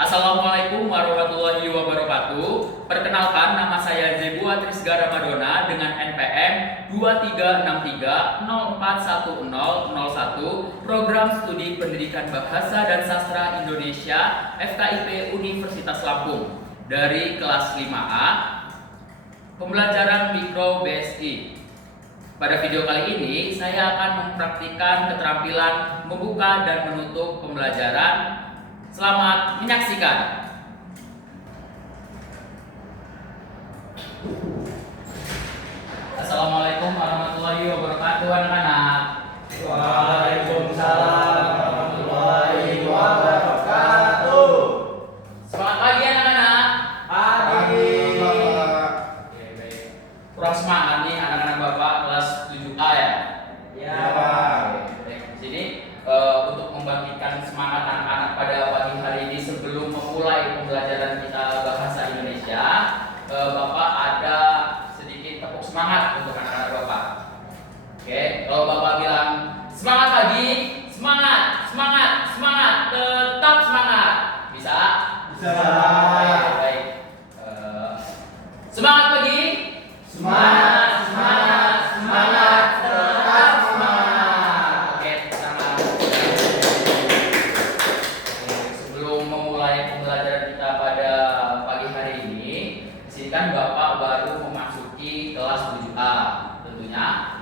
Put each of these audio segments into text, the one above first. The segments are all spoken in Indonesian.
Assalamualaikum warahmatullahi wabarakatuh. Perkenalkan, nama saya Zebua Trisga Ramadona dengan NPM 2363041001, Program Studi Pendidikan Bahasa dan Sastra Indonesia FKIP Universitas Lampung, dari kelas 5A, pembelajaran Mikro BSI. Pada video kali ini, saya akan mempraktikkan keterampilan membuka dan menutup pembelajaran. Selamat menyaksikan. Assalamualaikum warahmatullahi wabarakatuh, anak-anak. Waalaikumsalam warahmatullahi wabarakatuh. Selamat pagi, anak-anak. Pagi. Oke, baik. Kurang semangat nih anak-anak Bapak kelas 7A ya? Ya, Pak. Baik. Di sini untuk membangkitkan semangat anak-anak pada pagi hari ini sebelum memulai pembelajaran kita bahasa Indonesia, Bapak ada sedikit tepuk semangat untuk anak-anak Bapak. Oke, kalau Bapak bilang semangat pagi, semangat, semangat, semangat, tetap semangat. Bisa? Bisa. Baik, baik. Semangat pagi. Semangat, semangat, semangat, tetap semangat. Oke, sangat. Sebelum memulai pembelajaran kita pada pagi hari ini, di sini kan Bapak baru memasuki kelas 7A. Tentunya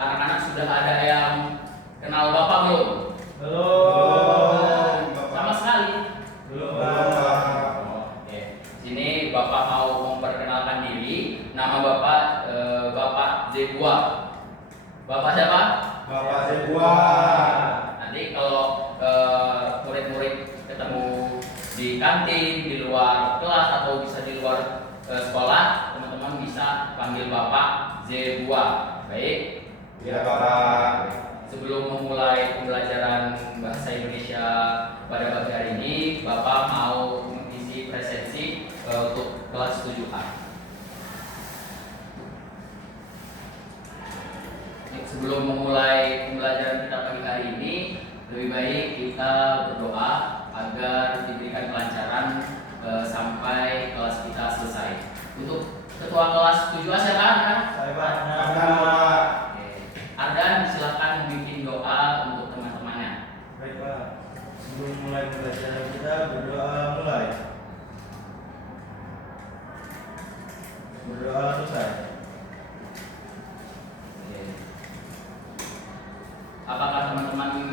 anak-anak sudah ada yang kenal Bapak belum? Belum. Sama sekali. Belum, Pak. Oke. Sini Bapak mau memperkenalkan diri. Nama Bapak Bapak Zebua. Bapak siapa? Bapak Zebua. Nanti kalau murid-murid ketemu di kantin, di luar kelas atau bisa di luar sekolah, teman-teman bisa panggil Bapak Zebua. Baik. Ya, Bapak. Sebelum memulai pembelajaran bahasa Indonesia pada pagi hari ini, Bapak mau mengisi presensi untuk kelas 7A. Sebelum memulai pembelajaran kita pagi hari ini, lebih baik kita berdoa agar diberikan kelancaran sampai kelas kita selesai. Untuk ketua kelas 7A siapa? Saya, Pak. Pak. Oke. Ardan, silakan memimpin doa untuk teman-temannya. Baik, Pak. Sebelum mulai pembelajaran kita berdoa mulai. Berdoa selesai. Oke. Apakah teman-teman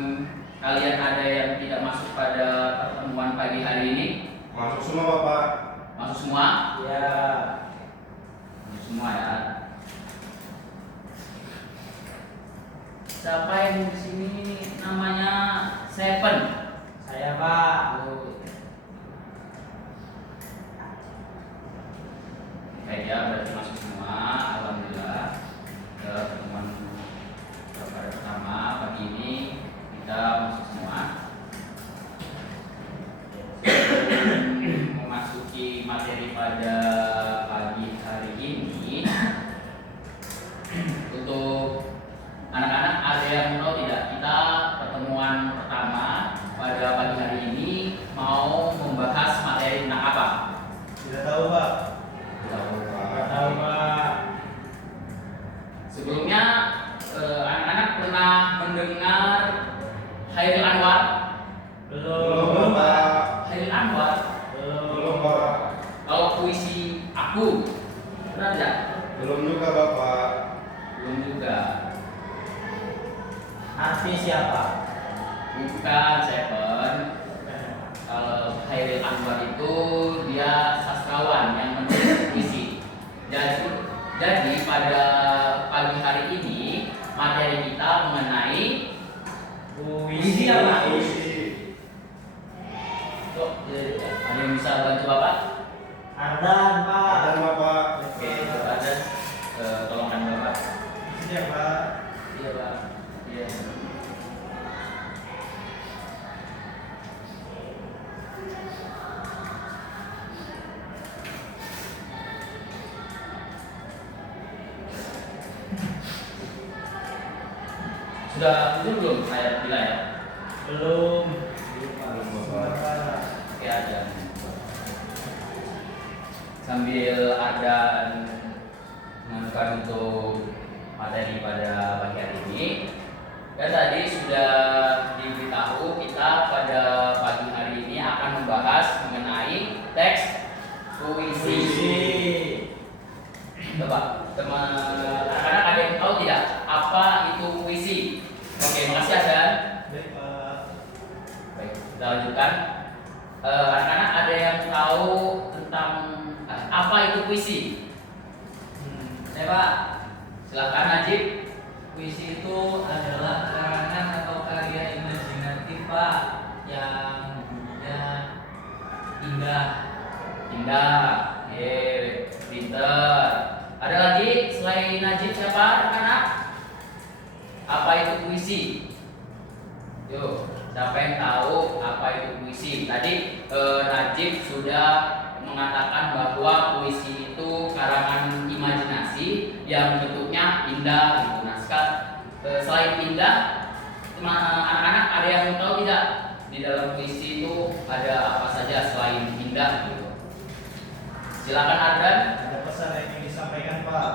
kalian ada yang tidak masuk pada pertemuan pagi hari ini? Masuk semua, Bapak. Masuk semua? Ya. Masuk semua ya. Siapa yang di sini namanya Seven? Saya, Pak. Baik ya, berarti masuk semua. Alhamdulillah. Pertemuan pada pertama pagi ini kita masuk semua. Memasuki materi pada pagi hari ini, untuk anak-anak ada yang tahu tidak, kita pertemuan pertama pada pagi hari ini mau membahas materi tentang apa? Tidak tahu, Pak. Tidak Tahu, Pak. Sebelumnya anak-anak pernah mendengar Hairil Anwar? Belum, Pak. Hairil Anwar. Belum, Pak. Kalau puisi aku, pernah tidak? Belum juga, Bapak. Belum juga. Artis siapa? Bukan, Seven. Kalau Hairil Anwar itu dia sastrawan yang menulis puisi. Jadi pada pagi hari ini materi kita mengenai puisi apa? Tuh, ada yang bisa bantu Bapak? Ardan, Pak. Ardan, Bapak. Oke, ada tolongkan Bapak. Sini ya, Pak. Iya, Pak. Iya. Sudah tidur belum saya bilang ya? Belum. Oke, dan sambil ada menentukan untuk materi pada pagi hari ini. Dan tadi sudah diberitahu kita pada pagi hari ini akan membahas mengenai teks puisi. Coba teman anak-anak ada yang tahu tidak apa itu puisi? Oke, makasih Azan. Baik, Pak. Baik, kita lanjutkan. Anak-anak ada yang tahu tentang apa itu puisi? Saya Pak, silakan Najib. Puisi itu adalah karangan atau karya imajinatif Pak yang bunyinya indah. Indah, pinter. Ada lagi selain Najib siapa anak-anak? Apa itu puisi? Yuk, siapa yang tahu apa itu puisi? Tadi Najib sudah mengatakan bahwa puisi itu karangan imajinasi yang bentuknya indah gitu. Nah, selain indah, anak-anak ada yang tahu tidak di dalam puisi itu ada apa saja selain indah gitu? Silakan Ardan. Ada pesan yang ingin disampaikan, Pak.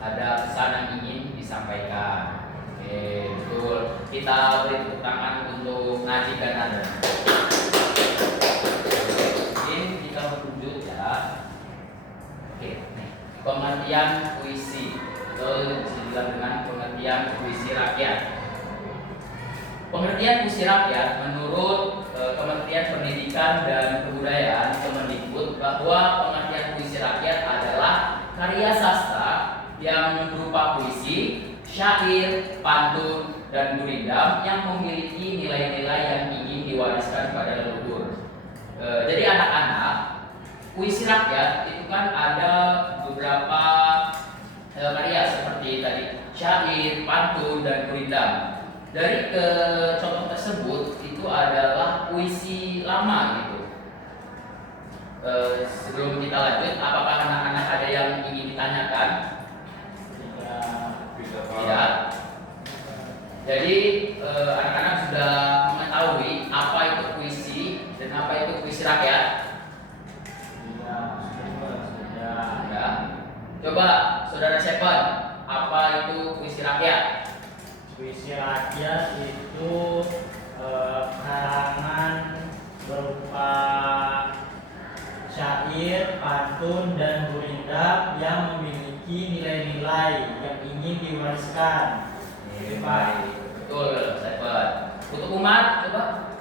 Ada pesan yang ingin disampaikan. Oke, betul. Kita beri tepuk tangan untuk Najib dan Ardan. Mungkin kita berlanjut ya. Oke, nih. Pengertian puisi. Betul, disebut dengan pengertian puisi rakyat. Pengertian puisi rakyat menurut Kementerian Pendidikan dan Kebudayaan Kemendikbud bahwa pengertian puisi rakyat adalah karya sastra yang berupa puisi, syair, pantun, dan gurindam yang memiliki nilai-nilai yang ingin diwariskan pada leluhur. Jadi anak-anak, puisi rakyat itu kan ada beberapa karya seperti tadi syair, pantun, dan gurindam. Dari contoh tersebut itu adalah puisi lama gitu. Sebelum kita lanjut, apakah anak-anak ada yang ingin ditanyakan? Tidak. Jadi anak-anak sudah mengetahui apa itu puisi dan apa itu puisi rakyat? Ya. Coba saudara Seven, apa itu puisi rakyat? Puisi rakyat itu karangan berupa syair, pantun, dan gurindam yang memiliki nilai-nilai yang ingin diwariskan. Baik, betul, Seven. Untuk Umar, coba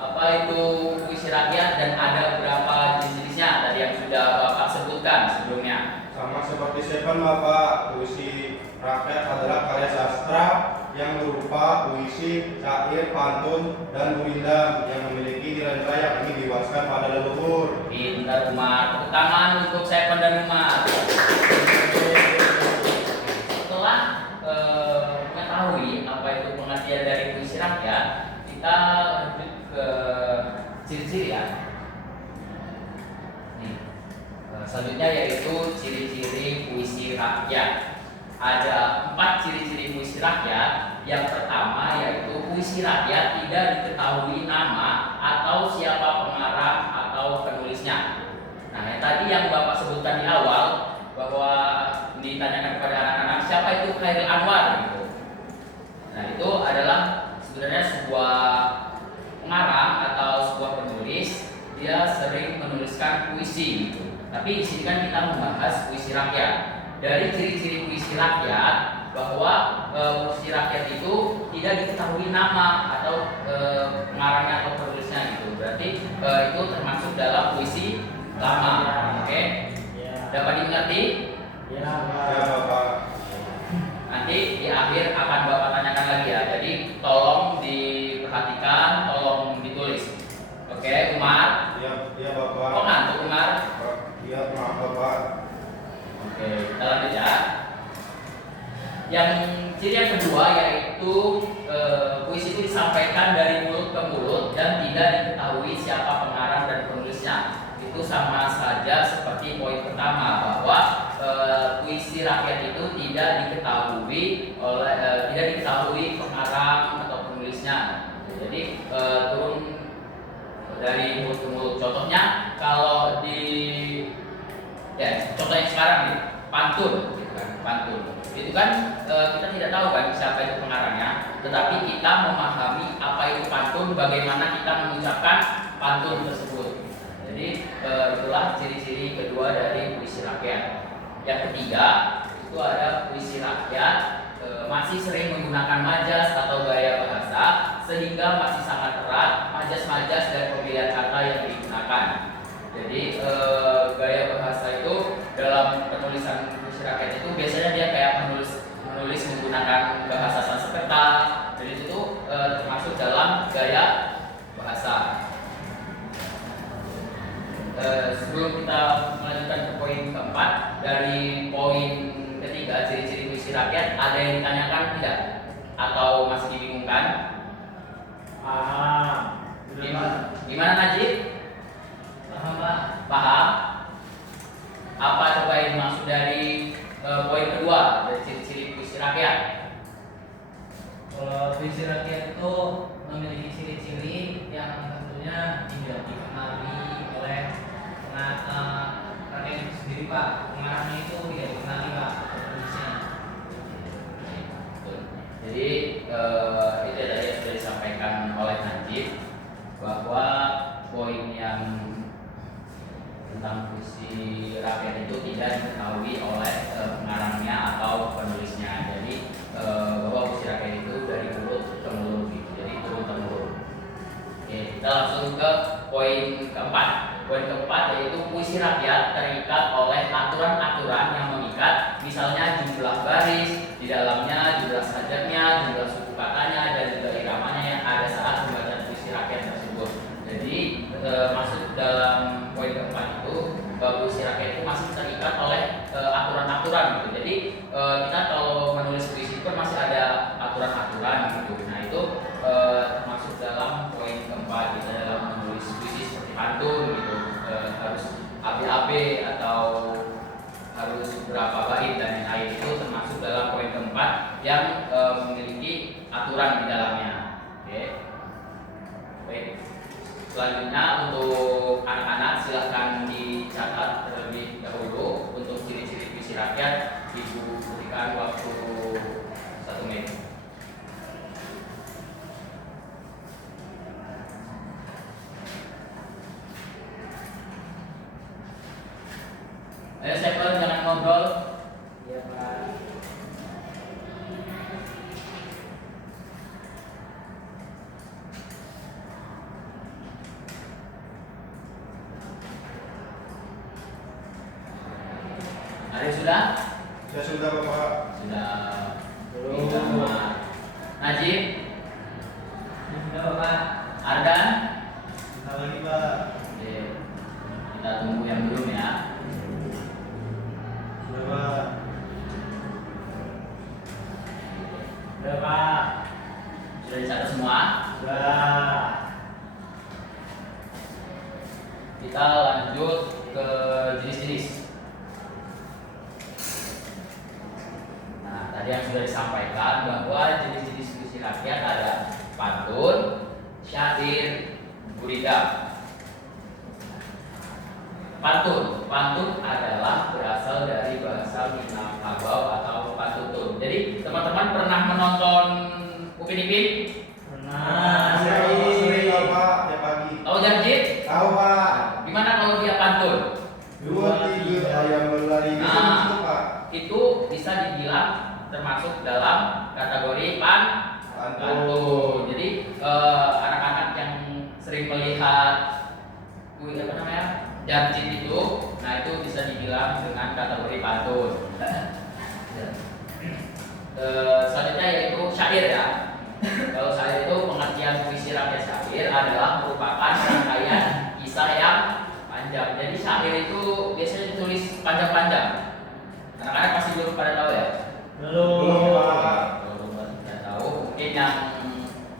apa itu puisi rakyat dan ada berapa jenis-jenisnya tadi yang sudah Bapak sebutkan sebelumnya? Sama seperti Stephen Bapak, puisi rakyat adalah karya sastra yang berupa puisi, syair, pantun, dan gurindam yang memiliki nilai-nilai yang ingin diwariskan pada leluhur. Pintar Umar, tepuk tangan untuk Seven dan Umar. Setelah mengetahui apa itu pengertian dari puisi rakyat, kita lanjut ke ciri-ciri ya. Nih, selanjutnya yaitu ciri-ciri puisi rakyat. Ada 4 ciri-ciri puisi rakyat. Yang pertama yaitu puisi rakyat tidak diketahui nama atau siapa pengarang atau penulisnya. Nah, yang tadi yang Bapak sebutkan di awal bahwa ditanyakan kepada anak-anak siapa itu Khairil Anwar gitu. Nah, itu adalah sebenarnya sebuah pengarang atau sebuah penulis, dia sering menuliskan puisi gitu. Tapi di sini kan kita membahas puisi rakyat. Dari ciri-ciri puisi rakyat bahwa puisi rakyat itu tidak diketahui nama atau pengarangnya atau penulisnya gitu. Berarti itu termasuk dalam puisi lama. Oke? Dapat dimengerti? Ya, Ya Bapak. Nanti di akhir akan Bapak tanyakan lagi ya. Jadi tolong diperhatikan, tolong ditulis. Oke, Umar? Ya Bapak. Oh, ngantuk Umar? Ya maaf Bapak. Oke, kita lanjut ya. Yang ciri yang kedua yaitu puisi itu disampaikan dari mulut ke mulut dan tidak diketahui siapa pengarang dan penulisnya. Itu sama saja seperti poin pertama bahwa puisi rakyat itu tidak diketahui pengarang atau penulisnya. Jadi turun dari mulut ke mulut. Contohnya kalau di contoh yang sekarang nih, pantun, gitu kan, pantun. Itu kan kita tidak tahu kan siapa itu pengarangnya, tetapi kita memahami apa itu pantun, bagaimana kita mengucapkan pantun tersebut. Jadi itulah ciri-ciri kedua dari puisi rakyat. Yang ketiga itu ada puisi rakyat masih sering menggunakan majas atau gaya bahasa sehingga masih sangat erat majas-majas dan pemilihan kata yang digunakan. Jadi gaya bahasa itu dalam penulisan puisi rakyat itu biasanya dia kayak menulis menggunakan bahasa Sanskerta, dan itu termasuk dalam gaya bahasa. Sebelum kita melanjutkan ke poin keempat, dari poin ketiga ciri-ciri puisi rakyat, ada yang ditanyakan tidak? Atau masih dibingungkan? Gimana Najib? Paham Pak? Paham? Apa coba yang dimaksud dari poin kedua dari ciri-ciri puisi rakyat? Kalau puisi rakyat itu memiliki ciri-ciri yang tentunya tidak dikenali oleh rakyat itu sendiri Pak. Pengarangnya itu tidak dikenali Pak penulisnya. Jadi itu tadi yang sudah disampaikan oleh Najib, bahwa poin yang tentang puisi rakyat itu tidak diketahui oleh pengarangnya atau penulisnya. Jadi bahwa puisi rakyat itu dari mulut ke mulut gitu, jadi turun temurun. Oke, kita langsung ke poin keempat. Poin keempat yaitu puisi rakyat terikat oleh aturan-aturan yang mengikat, misalnya jumlah baris di dalamnya, jumlah sajaknya, jumlah suku katanya, dan juga iramanya yang ada saat pembacaan puisi rakyat tersebut. Jadi masuk dalam poin keempat itu bahwa puisi rakyat itu masih terikat oleh aturan-aturan gitu. Jadi kita kalau menulis puisi itu masih ada aturan-aturan gitu. Nah itu masuk dalam poin keempat, kita dalam menulis puisi seperti pantun gitu, harus AB-AB atau harus berapa bait dan lain-lain, itu termasuk dalam poin keempat yang memiliki aturan di dalamnya. Oke. Baik. Selanjutnya untuk anak-anak silahkan dicatat terlebih dahulu untuk ciri-ciri puisi rakyat. Ibu berikan waktu 1 menit. Ayo Stephen, jangan ngobrol. Iya Pak. Ada yang sudah? Ya sudah Bapak. Sudah. Belum. Selamat. Najib, Sudah Pak. Ardan. Bentar lagi Pak. Oke. Kita tunggu yang belum ya. Sudah Pak. Udah Pak. Sudah dicatat semua? Udah. Kita lanjut ke jenis-jenis. Nah, tadi yang sudah disampaikan bahwa jenis-jenis puisi rakyat ada pantun, syair, gurindam. Pantun adalah berasal dari bahasa Minangkabau atau pantun. Jadi teman-teman pernah menonton Upin Ipin? Pernah. Sering Bapak tiap pagi. Tahu Janjit? Tahu Pak. Gimana kalau dia pantun? 2, 3 ayam berlari ke Nah. situ Pak. Itu bisa dibilang termasuk dalam kategori pantun. Jadi anak-anak yang sering melihat Janjit itu, nah itu bisa dibilang dengan kategori pantun. Selanjutnya yaitu syair ya. Kalau syair itu pengertian puisi rakyat syair adalah merupakan rangkaian kisah yang panjang. Jadi syair itu biasanya ditulis panjang-panjang. Anak-anak pasti belum pada tahu ya. Belum. Pak. Kalau tidak tahu, mungkin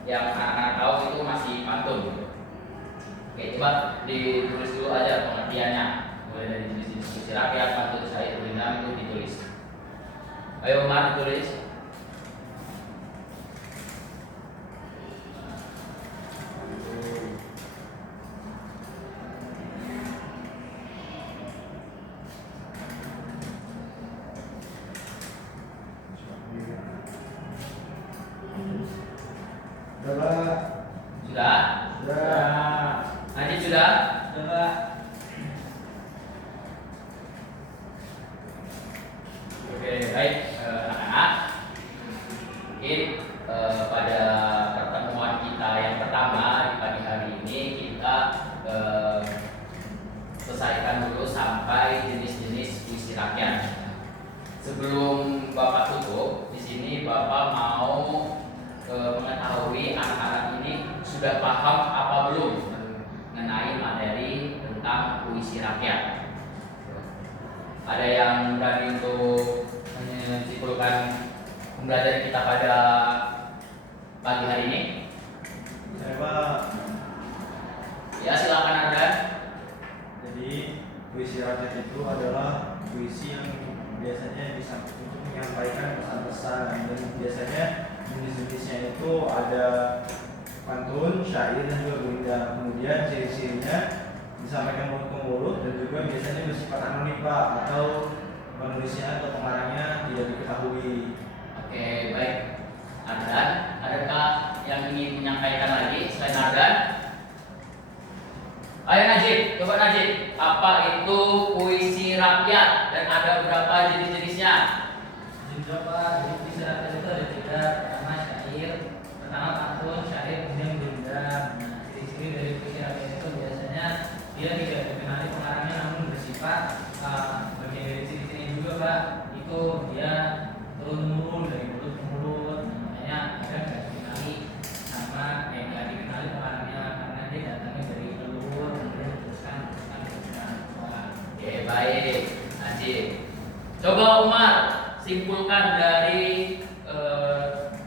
yang anak-anak tahu itu masih pantun. Oke, coba ditulis dulu aja pengertiannya. Mulai dari jenis puisi rakyat, pantun, syair, gurindam itu ditulis. Ayo Umar ditulis. sudah? Coba. Oke, baik anak-anak. Mungkin pada pertemuan kita yang pertama di pagi hari ini kita selesaikan dulu sampai jenis-jenis puisi rakyat. Sebelum Bapak tutup, di sini Bapak mau mengetahui anak-anak ini sudah paham apa belum mengenai materi tentang puisi rakyat. Ada yang berani untuk menyimpulkan pembelajaran kita pada pagi hari ini? Saya Pak. Ya, silakan Ardan. Jadi puisi rakyat itu adalah puisi yang biasanya bisa untuk menyampaikan pesan-pesan, dan biasanya jenis-jenisnya itu ada pantun, syair, dan juga gurindam. Kemudian ciri-cirinya disampaikan mulut ke mulut dan juga biasanya bersifat anonim Pak, atau penulisnya atau pengarangnya tidak diketahui. Oke, baik. Ardan, adakah yang ingin menyampaikan lagi selain Ardan? Ayo Najib, coba Najib, apa itu puisi rakyat dan ada berapa jenis-jenisnya? Juga Pak, jadi puisi rakyat itu ada 3. Pertama syair, pertama pantun, syair, kemudian gurindam. Nah, ciri-ciri dari puisi rakyat itu biasanya dia tidak dikenali pengarangnya, namun bersifat bagian dari ciri-ciri juga Pak. Itu dia turun-temurun dari mulut ke mulut. Nah, makanya ada nggak dikenali sama nggak dikenali pengarangnya karena dia datangnya dari leluhur kemudian diteruskan orang. Oke, baik. Najib. Coba Umar simpulkan dari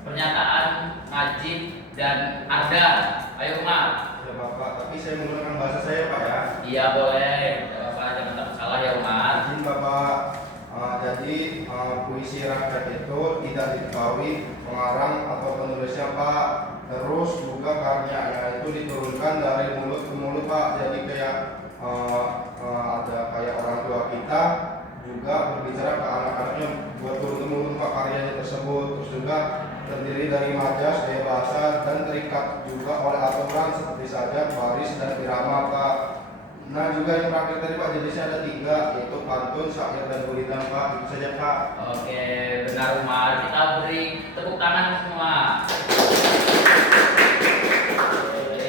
pernyataan Najib dan Ardan. Ayo Umar. Ya Bapak, tapi saya menggunakan bahasa saya Pak ya. Iya boleh. Bapak jangan takut salah ya Umar. Izin Bapak. Jadi puisi rakyat itu tidak diketahui pengarang atau penulisnya Pak. Terus juga karyanya itu diturunkan dari mulut ke mulut Pak. Jadi kayak ada kayak orang tua kita juga berbicara ke anak-anaknya buat turun temurun Pak karyanya tersebut. Terus juga terdiri dari majas, gaya bahasa, dan terikat juga oleh aturan seperti sajak, baris, dan irama Pak. Nah juga yang terakhir tadi Pak, jenisnya ada 3, yaitu pantun, syair, dan gurindam Pak. Itu saja Pak. Oke, benar Umar. Kita beri tepuk tangan semua. Oke,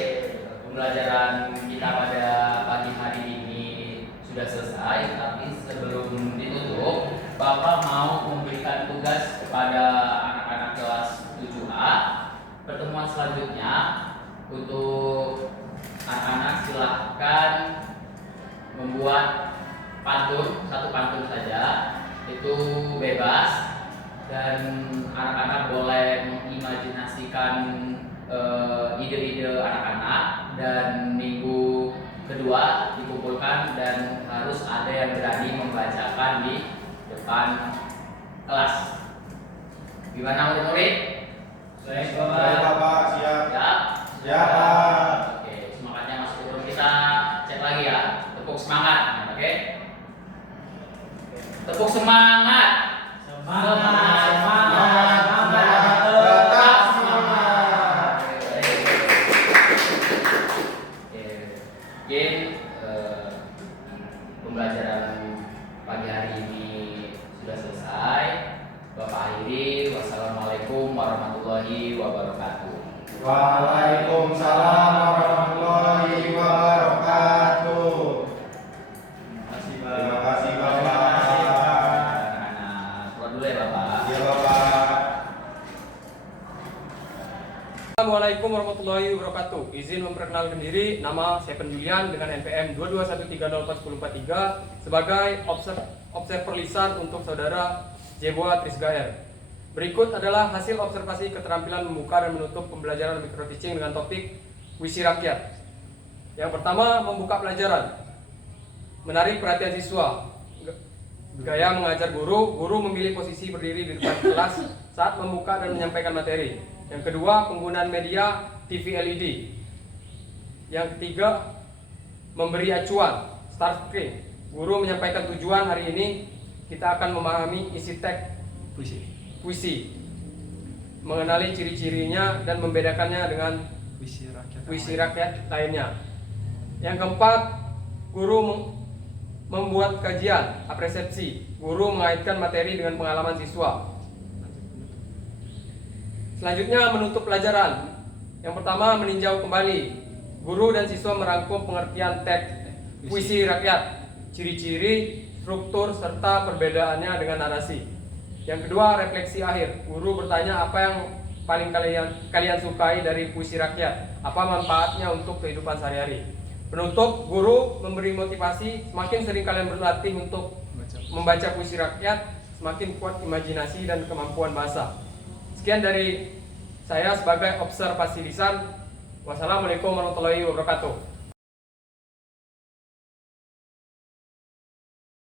pembelajaran kita pada pagi hari ini sudah selesai. Tapi sebelum ditutup, Bapak mau memberikan tugas kepada anak-anak kelas 7A. Pertemuan selanjutnya untuk anak-anak silahkan membuat pantun, 1 pantun saja, itu bebas, dan anak-anak boleh mengimajinasikan ide-ide anak-anak, dan minggu kedua dikumpulkan dan harus ada yang berani membacakan di depan kelas. Gimana murid-murid? Baik Baik Bapak, siap. Ya? Siap Pak. Oke, semangatnya masuk turun, kita cek lagi ya. Tepuk semangat, oke? Tepuk semangat. Semangat, semangat, tetap semangat. Oke, mungkin pembelajaran pagi hari ini sudah selesai. Bapak akhiri, wassalamualaikum warahmatullahi wabarakatuh. Waalaikumsalam warahmatullahi wabarakatuh. Terima kasih Bapak. Anak-anak, keluar dulu ya Bapak. Iya Bapak. Assalamualaikum warahmatullahi wabarakatuh. Izin memperkenalkan diri, nama Seven Julian dengan NPM 221304143 sebagai observer lisan untuk saudara Jeboa Trisgaer. Berikut adalah hasil observasi keterampilan membuka dan menutup pembelajaran micro teaching dengan topik puisi rakyat. Yang pertama, membuka pelajaran. Menarik perhatian siswa. Gaya mengajar guru, guru memilih posisi berdiri di depan kelas saat membuka dan menyampaikan materi. Yang kedua, penggunaan media TV LED. Yang ketiga, memberi acuan, start screen. Guru menyampaikan tujuan hari ini, kita akan memahami isi teks puisi, mengenali ciri-cirinya dan membedakannya dengan puisi rakyat lainnya. Yang keempat, guru membuat kajian, apresiasi. Guru mengaitkan materi dengan pengalaman siswa. Selanjutnya, menutup pelajaran. Yang pertama, meninjau kembali. Guru dan siswa merangkum pengertian teks puisi rakyat, ciri-ciri, struktur, serta perbedaannya dengan narasi. Yang kedua, refleksi akhir. Guru bertanya apa yang paling kalian sukai dari puisi rakyat, apa manfaatnya untuk kehidupan sehari-hari. Penutup, guru memberi motivasi. Semakin sering kalian berlatih untuk membaca puisi rakyat, semakin kuat imajinasi dan kemampuan bahasa. Sekian dari saya sebagai observasi lisan. Wassalamualaikum warahmatullahi wabarakatuh.